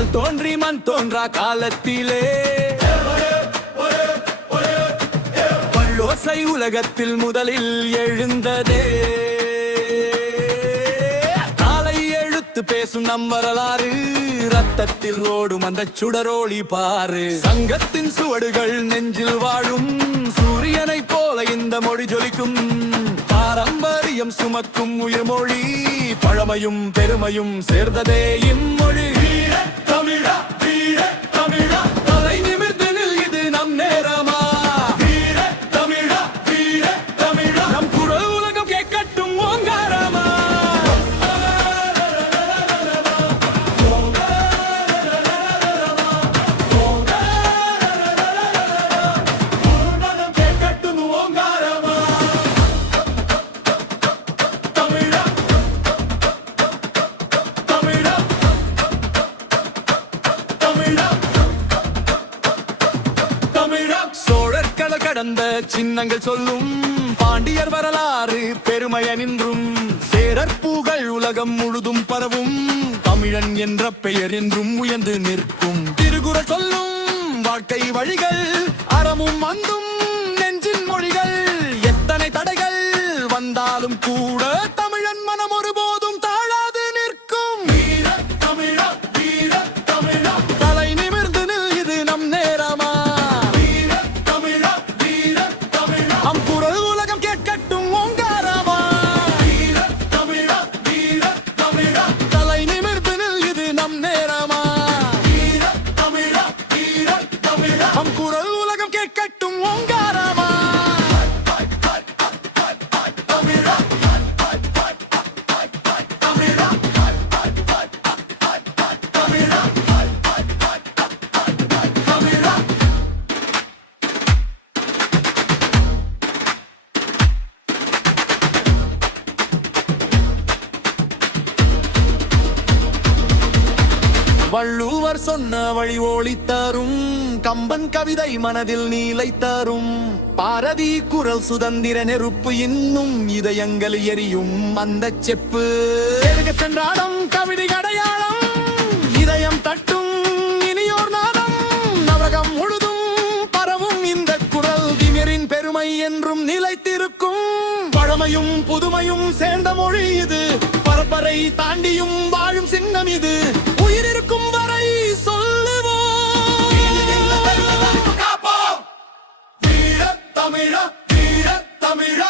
கல் தோன்றி மண் தோன்றா காலத்திலே பல்லோசை உலகத்தில் முதலில் எழுந்ததே. காலை எழுத்து பேசும் நம் வரலாறு, ரத்தத்தில் ஓடும் அந்த சுடரோழி பாரு. சங்கத்தின் சுவடுகள் நெஞ்சில் வாழும், சூரியனை போல இந்த மொழி ஜொலிக்கும். பாரம்பரியம் சுமக்கும் உயிர் மொழி, பழமையும் பெருமையும் சேர்ந்ததே இம்மொழி. வீர தமிழா, வீர தமிழா, தலை நிமிர்ந்து நில், இது நம் நேரமா. வீர தமிழா, வீர தமிழா, நம் குரல் உலகம் கேட்கட்டும் ஓங்காரமா. கேட்கட்டும் ஓங்காரமா. சோழர்கள் கடந்த சின்னங்கள் சொல்லும், பாண்டியர் வரலாறு பெருமைய நின்றும். சேரர் புகழ் உலகம் முழுதும் பரவும், தமிழன் என்ற பெயர் என்றும் உயர்ந்து நிற்கும். திருக்குறள் சொல்லும் வாழ்க்கை வழிகள், அறமும் அந்தும் நெஞ்சின் மொழிகள். எத்தனை தடைகள் வந்தாலும் கூட தமிழன் மனம் ஒருபோதும் தாழாது நிற்கும். வீர தமிழா, வீர தமிழா, தலை நிமிர்ந்து நில், இது நம் நேரமா. வீர தமிழா, வீர தமிழா, நம் குரல் உலகம் கேட்கட்டும் ஓங்காரமா. வீர தமிழா, வீர தமிழா, தலை நிமிர்ந்து நில், இது நம் நேரமா. வீர தமிழா, வீர தமிழா, நம் குரல் உலகம் கேட்கட்டும் ஓங்காரமா. வள்ளுவர் சொன்ன வழி ஒளி தரும், கம்பன் கவிதை மனதில் நீலை தரும். பாரதி குரல் சுதந்திர நெருப்பு, இன்னும் இதயங்கள் எரியும் அந்த செப்பு. சென்றாடம் கவிதை அடையாளம், இதயம் தட்டும் இனியோர் நாதம். நவரகம் முழுதும் பரவும் இந்த குரல், திமிரின் பெருமை என்றும் நிலைத்திருக்கும். பழமையும் புதுமையும் சேர்ந்த மொழி இது, பரப்பரை தாண்டியும் வாழும் சின்னம் இது. உயிரிருக்கும் வரை சொல்லுவோம், வீர தமிழா, வீர தமிழா,